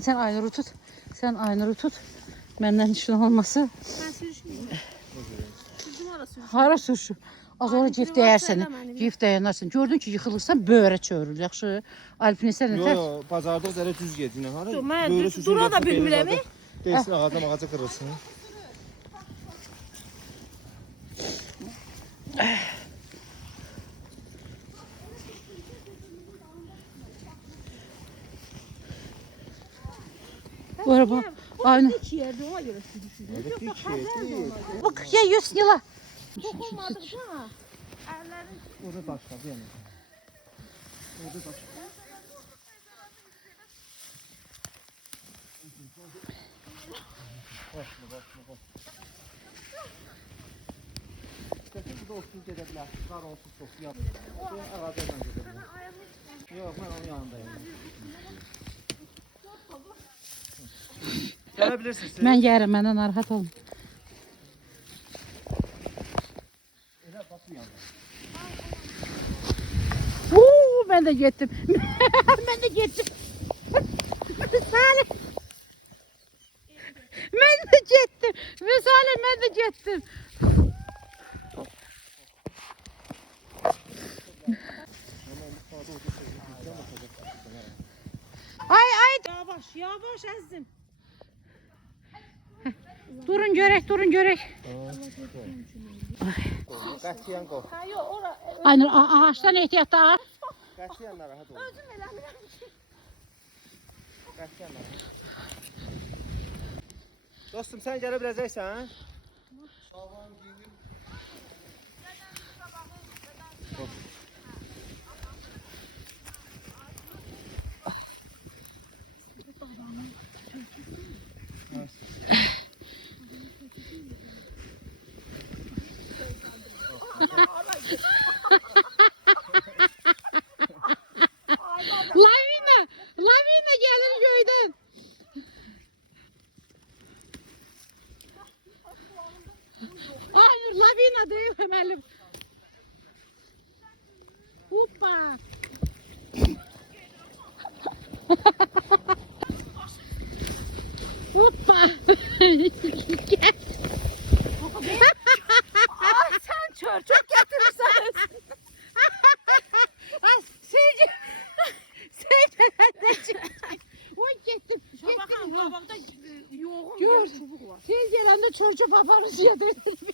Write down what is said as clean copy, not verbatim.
Sen Aynur'u tut. Sen Aynur'u tut. Benden işin olması. Ben sürüşmeyeyim. Sürüşüm ara sürüşüm. Hara sürüşüm. Az sonra cif değersin. Cif dayanırsın. Gördün ki yıkılırsan böyle çövürür. Yaxşı. Alpinistler Yo nətər? yo, bazarda üzere düz git yine. Hara Mən böyle düz dura da bilmirəm. Değilsin ağaca mağaca kırılsın. Bu araba aynı. İki yerde ona göre sürüşürüm. Yok da Bak ya 100 yıla. dokunmadık da. Erlerin Orada başladı yani. Orada başladı. Bu da olsun gedə bilər. Qar onsuz çox yap. Ağacadan gedə bilər. Yox, mən onun yanındayım. Gelebilirsiniz siz. Mən gəlirəm, məndən narahat olma. Elə bax bu yanda. Ben de gittim. Ben de gittim. Salih. Ben de gittim. Ve Salih ben de gittim. Ay ay. yavaş yavaş ezdim. Durun görek, durun görek. Qətiyyən qol. Ha yok ora. Aynur ağaçtan ehtiyatlı ağaç. Qətiyyən narahat olma. Özüm eləmirəm. Qətiyyən narahat. Dostum sen gələ biləcəksən? Savan giyinib. Lavina, lavina gelir köyden. Hayır, lavina değil hemelim. Hoppa. Hoppa. Gel. Sen çörçök getirmişsin. Oy gittim. Bakalım babamda yoğun Gör. bir çubuk var. Siz gelende çorça paparız ya dedim.